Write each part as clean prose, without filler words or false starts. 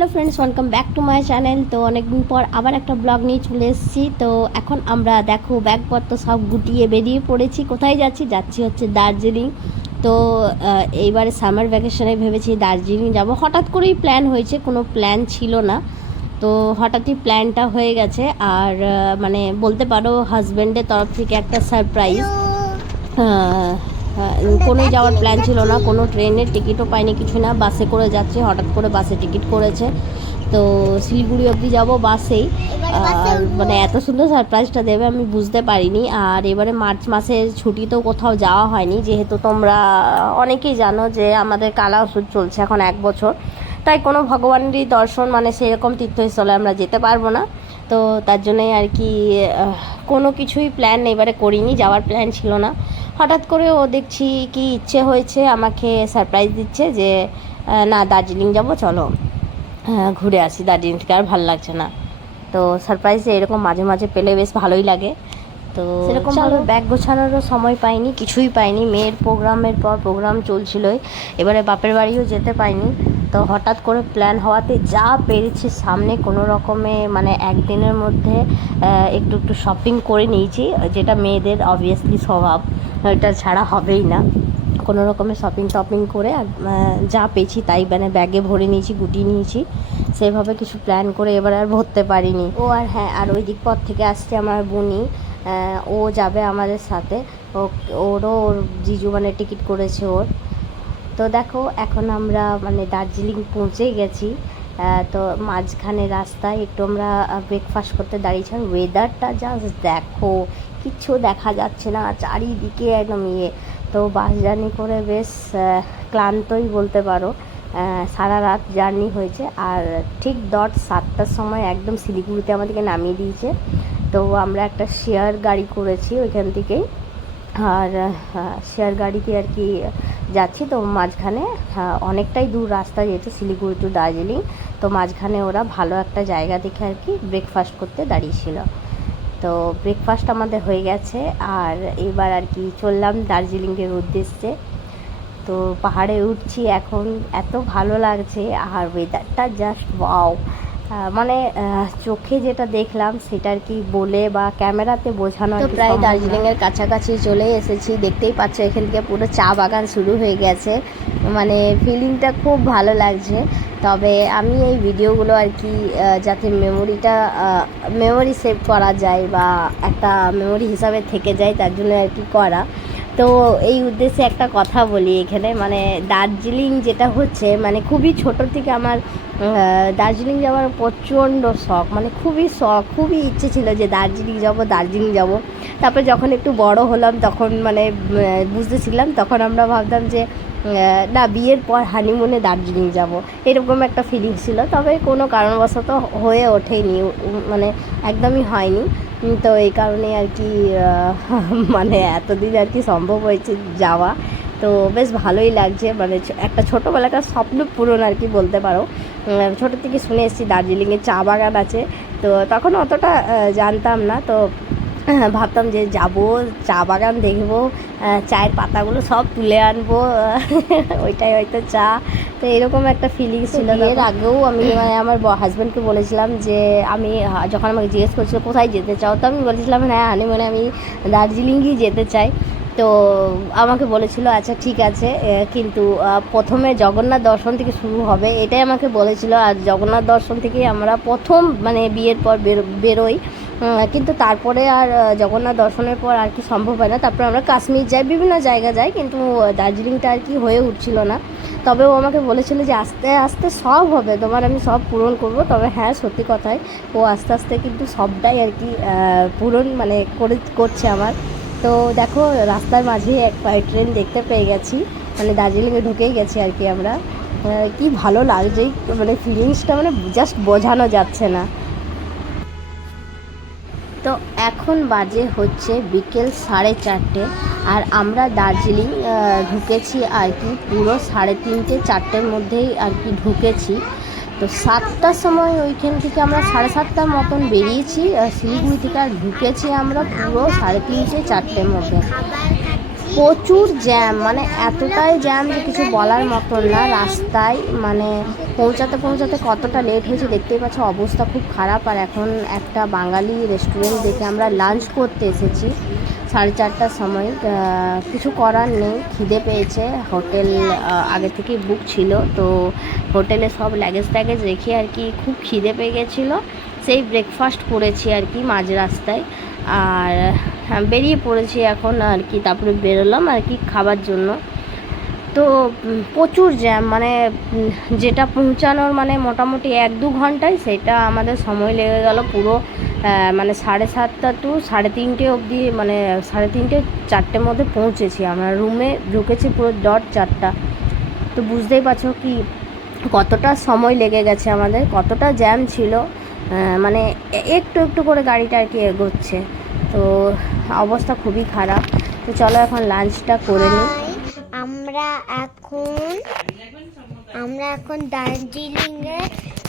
Hello friends, welcome back to my channel. তো অনেকদিন পর আবার একটা ব্লগ নিয়ে চলে এসেছি। তো এখন আমরা দেখো ব্যাগপত্র সব গুটিয়ে বেরিয়ে পড়েছি। কোথায় যাচ্ছি হচ্ছে দার্জিলিং। তো এইবারে সামার ভ্যাকেশনে ভেবেছি দার্জিলিং যাব। হঠাৎ করেই প্ল্যান হয়েছে, কোনো প্ল্যান ছিল না। তো হঠাৎই প্ল্যানটা হয়ে গেছে। আর মানে বলতে পারো হাজব্যান্ডের তরফ থেকে একটা সারপ্রাইজ। কোনো যাওয়ার প্ল্যান ছিল না, কোনো ট্রেনের টিকিটও পাইনি, কিছু না। বাসে করে যাচ্ছি, হঠাৎ করে বাসে টিকিট করেছে। তো শিলিগুড়ি অবধি যাবো বাসেই। আর মানে এত সুন্দর সারপ্রাইজটা দেবে আমি বুঝতে পারিনি। আর এবারে মার্চ মাসের ছুটিতেও কোথাও যাওয়া হয়নি, যেহেতু তোমরা অনেকেই জানো যে আমাদের কালা ওষুধ চলছে এখন 1 বছর। তাই কোনো ভগবানেরই দর্শন মানে সেরকম তীর্থস্থলে আমরা যেতে পারবো না। তো তার জন্যই আর কি কোনো কিছুই প্ল্যান এবারে করিনি, যাওয়ার প্ল্যান ছিল না। হঠাৎ করে ও দেখছি কি ইচ্ছে হয়েছে, আমাকে সারপ্রাইজ দিচ্ছে যে না দার্জিলিং যাব, চলো ঘুরে আসি, দার্জিলিং থেকে আর ভালো লাগছে না। তো সারপ্রাইজ এরকম মাঝে মাঝে পেলে বেশ ভালোই লাগে। তো সেরকমভাবে ব্যাগ গোছানোরও সময় পাইনি, কিছুই পাইনি। মেয়ের প্রোগ্রামের পর প্রোগ্রাম চলছিলই, এবারে বাপের বাড়িও যেতে পাইনি। তো হঠাৎ করে প্ল্যান হওয়াতে যা পেরেছি সামনে কোনো রকমে মানে একদিনের মধ্যে একটু একটু শপিং করে নিয়েছি, যেটা মেয়েদের অবভিয়াসলি স্বভাব, এটা ছাড়া হবেই না। কোনো রকমের শপিং করে যা পেয়েছি তাই মানে ব্যাগে ভরে নিয়েছি, গুটিয়ে নিয়েছি। সেভাবে কিছু প্ল্যান করে এবার আর ভরতে পারিনি। ও আর হ্যাঁ, আর ওই দিক পথ থেকে আসছে আমার বোনই, ও যাবে আমাদের সাথে। ওর জিজু মানে টিকিট করেছে ওর। তো দেখো এখন আমরা মানে দার্জিলিং পৌঁছে গেছি। তো মাঝখানে রাস্তায় একটু আমরা ব্রেকফাস্ট করতে দাঁড়িয়েছি। আর ওয়েদারটা জাস্ট দেখো, কিচ্ছু দেখা যাচ্ছে না, চারিদিকে একদম তো বাস জার্নি করে বেশ ক্লান্তই বলতে পারো। সারা রাত জার্নি হয়েছে। আর ঠিক 7টার সময় একদম শিলিগুড়িতে আমাদেরকে নামিয়ে দিয়েছে। তো আমরা একটা শেয়ার গাড়ি করেছি ওইখান থেকেই। আর শেয়ার গাড়িতে আর কি যাচ্ছি। তো মাঝখানে অনেকটাই দূর রাস্তা, যেহেতু শিলিগুড়ি টু দার্জিলিং। তো মাঝখানে ওরা ভালো একটা জায়গা দেখে আর কি ব্রেকফাস্ট করতে দাঁড়িয়েছিল। তো ব্রেকফাস্ট আমাদের হয়ে গেছে। আর এবার আর কি চললাম দার্জিলিংয়ের উদ্দেশ্যে। তো পাহাড়ে উঠছি এখন, এত ভালো লাগছে। আর ওয়েদারটা জাস্ট ওয়াও, মানে চোখে যেটা দেখলাম সেটা আর কি বলে বা ক্যামেরাতে বোঝানো। তো প্রায় দার্জিলিংয়ের কাছাকাছি চলে এসেছি, দেখতেই পাচ্ছ এখান থেকে পুরো চা বাগান শুরু হয়ে গেছে। মানে ফিলিংটা খুব ভালো লাগছে। তবে আমি এই ভিডিওগুলো আর কি যাতে মেমোরি সেভ করা যায় বা একটা মেমোরি হিসাবে থেকে যায়, তার জন্য আর কি করা। তো এই উদ্দেশ্যে একটা কথা বলি এখানে, মানে দার্জিলিং যেটা হচ্ছে মানে খুবই ছোটো থেকে আমার দার্জিলিং যাওয়ার প্রচণ্ড শখ, মানে খুবই শখ, খুবই ইচ্ছে ছিল যে দার্জিলিং যাব। তারপরে যখন একটু বড় হলাম তখন মানে বুঝতেছিলাম, তখন আমরা ভাবতাম যে না বিয়ের পর হানিমুনে দার্জিলিং যাব, এরকম একটা ফিলিং ছিল। তবে কোনো কারণবশত হয়ে ওঠেনি, মানে একদমই হয়নি। তো এই কারণে আর কি মানে এতদিন আর কি সম্ভব হয়েছে যাওয়া। তো বেশ ভালোই লাগছে, মানে একটা ছোটোবেলাকার স্বপ্ন পূরণ আর কি বলতে পারো। ছোটো থেকে শুনে এসেছি দার্জিলিংয়ে চা বাগান আছে, তো তখন অতটা জানতাম না। তো ভাবতাম যে যাব, চা বাগান দেখবো, চায়ের পাতাগুলো সব তুলে আনবো, ওইটাই হয়তো চা। তো এরকম একটা ফিলিংস ছিল। এর আগেও আমি মানে আমার হাজব্যান্ডকে বলেছিলাম যে আমি যখন আমাকে জিজ্ঞেস করছিল কোথায় যেতে চাও, তো আমি বলেছিলাম হ্যাঁ হানিমুনে আমি দার্জিলিংই যেতে চাই। তো আমাকে বলেছিল আচ্ছা ঠিক আছে, কিন্তু প্রথমে জগন্নাথ দর্শন থেকে শুরু হবে, এটাই আমাকে বলেছিল। আর জগন্নাথ দর্শন থেকেই আমরা প্রথম মানে বিয়ের পর বেরোই। কিন্তু তারপরে আর জগন্নাথ দর্শনের পর আর কি সম্ভব হয় না। তারপরে আমরা কাশ্মীর যাই, বিভিন্ন জায়গা যাই, কিন্তু দার্জিলিংটা আর কি হয়ে উঠছিল না। তবে ও আমাকে বলেছিল যে আস্তে আস্তে সব হবে তোমার, আমি সব পূরণ করব। তবে হ্যাঁ সত্যি কথাই, ও আস্তে আস্তে কিন্তু সবটাই আর কি পূরণ মানে করছে আমার। তো দেখো রাস্তার মাঝে এক ট্রেন দেখতে পেয়ে গেছি, মানে দার্জিলিংয়ে ঢুকেই গেছি আর কি আমরা। কি ভালো লাগছে, মানে ফিলিংসটা মানে জাস্ট বোঝানো যাচ্ছে না। তো এখন বাজে হচ্ছে বিকেল 4:30, আর আমরা দার্জিলিং ঢুকেছি আর কি পুরো 3:30 4টের মধ্যেই আর কি ঢুকেছি। তো 7টার সময় ওইখান থেকে আমরা 7:30টার মতন বেরিয়েছি শিলিগুড়ি থেকে, আর ঢুকেছি আমরা পুরো 3:30 4টের মধ্যে। প্রচুর জ্যাম, মানে এতটাই জ্যাম যে কিছু বলার মতন না রাস্তায়। মানে পৌঁছাতে পৌঁছাতে কতটা লেট হয়েছে দেখতেই পাচ্ছ, অবস্থা খুব খারাপ। আর এখন একটা বাঙালি রেস্টুরেন্ট দেখে আমরা লাঞ্চ করতে এসেছি 4:30টার সময়। কিছু করার নেই, খিদে পেয়েছে। হোটেল আগে থেকেই বুক ছিল, তো হোটেলে সব লাগেজ ট্যাগেজ রেখে আর কি খুব খিদে পেয়ে গেছিলো। সেই ব্রেকফাস্ট করেছি আর কি মাঝ রাস্তায়, আর বেরিয়ে পড়েছি এখন আর কি। তারপরে বেরোলাম আর কি খাবার জন্য। তো প্রচুর জ্যাম, মানে যেটা পৌঁছানোর মানে মোটামুটি 1-2 ঘন্টায়, সেটা আমাদের সময় লেগে গেল পুরো মানে 7:30 টু 3:30 অবধি, মানে 3:30-4টের মধ্যে পৌঁছেছি আমরা। রুমে ঢুকেছি পুরো ডট 4টা। তো বুঝতেই পারছো কি কতটা সময় লেগে গেছে আমাদের, কতটা জ্যাম ছিল। মানে একটু একটু করে গাড়িটা আর কি এগোচ্ছে, তো অবস্থা খুবই খারাপ। তো চলো এখন লাঞ্চটা করে নিই। আমরা এখন দার্জিলিংয়ে,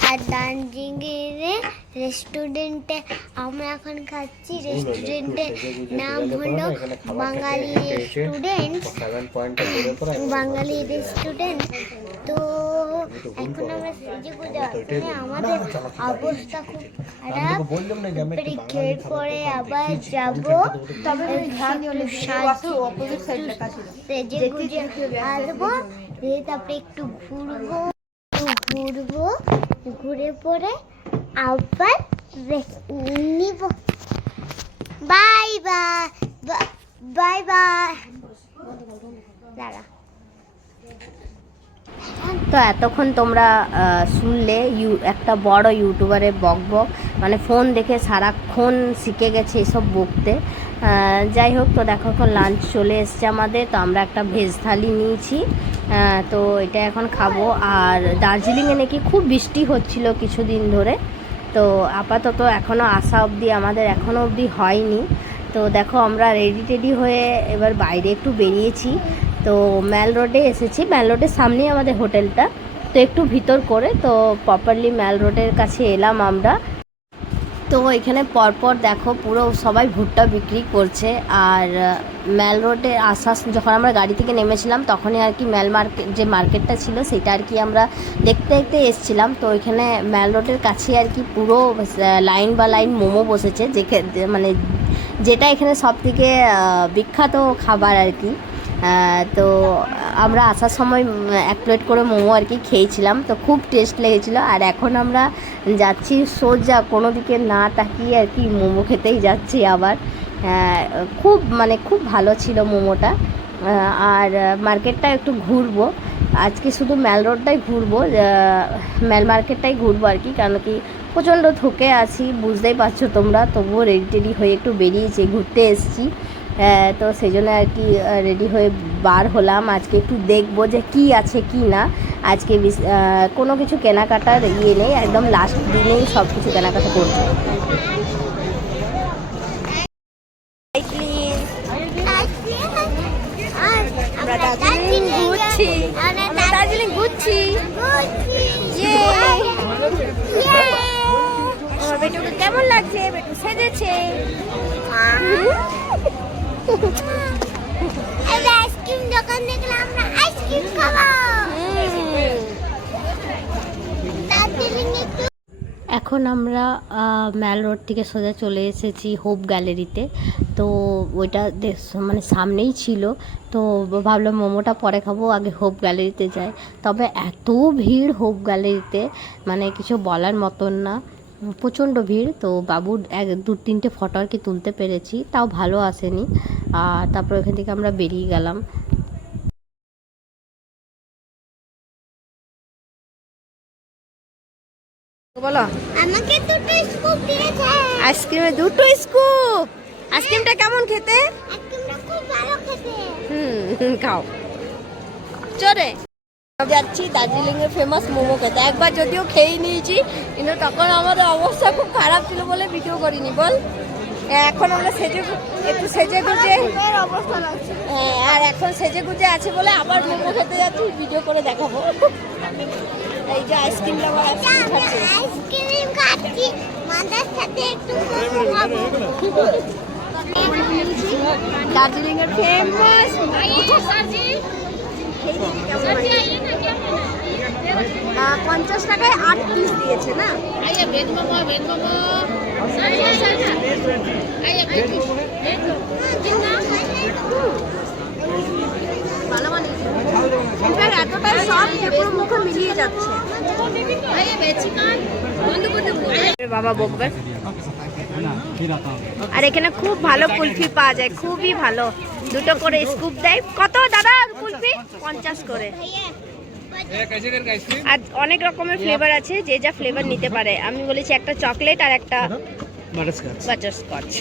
আর দার্জিলিংয়ে রেস্টুরেন্টে আমরা এখন খাচ্ছি। রেস্টুরেন্টের নাম হলো বাঙালি রেস্টুরেন্ট। তো এখন আমরা সেজেগুজে আসছি, আমাদের অবস্থা খুব খারাপ। পরীক্ষার পরে আবার যাবো, সেজেগুজে আসবো, তারপরে একটু ঘুরবো, ঘুরে পরে আবার নিব। Bye bye, bye bye. দাঁড়া। তো এতক্ষণ তোমরা শুনলে একটা বড় ইউটিউবারের বকবক, মানে ফোন দেখে সারাক্ষণ শিখে গেছে এসব বকতে। যাই হোক, তো দেখো এখন লাঞ্চ চলে এসছে আমাদের। তো আমরা একটা ভেজ থালি নিয়েছি, তো এটা এখন খাবো। আর দার্জিলিংয়ে নাকি খুব বৃষ্টি হচ্ছিল কিছুদিন ধরে, তো আপাতত এখনও আসা অবধি আমাদের এখনও অবধি হয়নি। তো দেখো আমরা রেডি টেডি হয়ে এবার বাইরে একটু বেরিয়েছি। তো ম্যাল রোডে এসেছি, ম্যাল রোডের সামনেই আমাদের হোটেলটা, তো একটু ভিতর করে তো প্রপারলি ম্যাল রোডের কাছে এলাম আমরা। তো এখানে পরপর দেখো পুরো সবাই ভুট্টা বিক্রি করছে। আর ম্যাল রোডে আসার যখন আমরা গাড়ি থেকে নেমেছিলাম তখনই আর কি ম্যাল মার্কেট, যে মার্কেটটা ছিল সেটা আর কি আমরা দেখতে দেখতে এসেছিলাম। তো এখানে ম্যাল রোডের কাছে আর কি পুরো লাইন বা লাইন মোমো বসেছে, মানে যেটা এখানে সবথেকে বিখ্যাত খাবার আর কি। তো আমরা আসার সময় 1 প্লেট করে মোমো আর কি খেয়েছিলাম, তো খুব টেস্ট লেগেছিলো। আর এখন আমরা যাচ্ছি সোজা কোনো দিকে না তাকিয়ে আর কি মোমো খেতেই যাচ্ছি আবার। খুব ভালো ছিল মোমোটা। আর মার্কেটটা একটু ঘুরবো আজকে, শুধু ম্যাল রোডটাই ঘুরবো, ম্যাল মার্কেটটাই ঘুরবো আর কি। কারণ কি প্রচণ্ড থকে আছি, বুঝতেই পারছো তোমরা। তবুও রেডি টেডি হয়ে একটু বেরিয়েছি, ঘুরতে এসেছি। তো সেই জন্য আর কি রেডি হয়ে বার হলাম। আজকে একটু দেখবো যে কি আছে কি না। আজকে কোনো কিছু কেনাকাটার নেই, একদম লাস্ট দিনেই সব কিছু কেনাকাটা করবো। দার্জিলিং ঘুরছি। বেটুকে কেমন লাগছে? বেটু সেজেছে। আইসক্রিম দোকান দেখলাম, আমরা আইসক্রিম খাবো। এখন আমরা ম্যাল রোড থেকে সোজা চলে এসেছি হোপ গ্যালারিতে। তো ওইটা মানে সামনেই ছিল, তো ভাবলাম মোমোটা পরে খাবো, আগে হোপ গ্যালারিতে যাই। তবে এত ভিড় হোপ গ্যালারিতে, মানে কিছু বলার মতন না, প্রচণ্ড ভিড়। তো বাবুর 2-3টে ফটো আর কি তুলতে পেরেছি, তাও ভালো আসেনি। আর তারপর ওখান থেকে আমরা বেরিয়ে গেলাম। বলো, আমাকে 2টো স্কুপ দিয়েছে। আইসক্রিমে 2টো স্কুপ। আইসক্রিমটা কেমন খেতে? আইসক্রিমটা খুব ভালো খেতে। খাও চলে যাচ্ছি দার্জিলিংয়ের ফেমাস মোমো খেতে। একবার যদিও খেয়ে নিয়েছি, কিন্তু তখন আমাদের অবস্থা খুব খারাপ ছিল বলে ভিডিও করিনি। বল, এখন আমরা একটু সেজে গুজে অবস্থা লাগছে। হ্যাঁ, আর এখন সেজে গুজে আছে বলে আবার মোমো খেতে যাচ্ছি, ভিডিও করে দেখাবো। এই যে আইসক্রিমটা আইসক্রিম খাচ্ছি, মাথার সাথে একটু মোমো খাবো। নিয়েছি দার্জিলিং এর ফেমাস 50 টাকায় 8 পিস দিয়েছে না। ভালো বানিয়েছে, এবার এতটাই সব পুরো মুখে মিলিয়ে যাচ্ছে। বাবা বকবে। আর এখানে খুব ভালো কুলফি পাওয়া যায়, খুবই ভালো। 2টো করে স্কুপ দেয়। কত দাদা কুলফি? 50 করে। আর অনেক রকমের ফ্লেভার আছে, যে যা ফ্লেভার নিতে পারে। আমি বলেছি একটা চকলেট আর একটা বাটারস্কচ।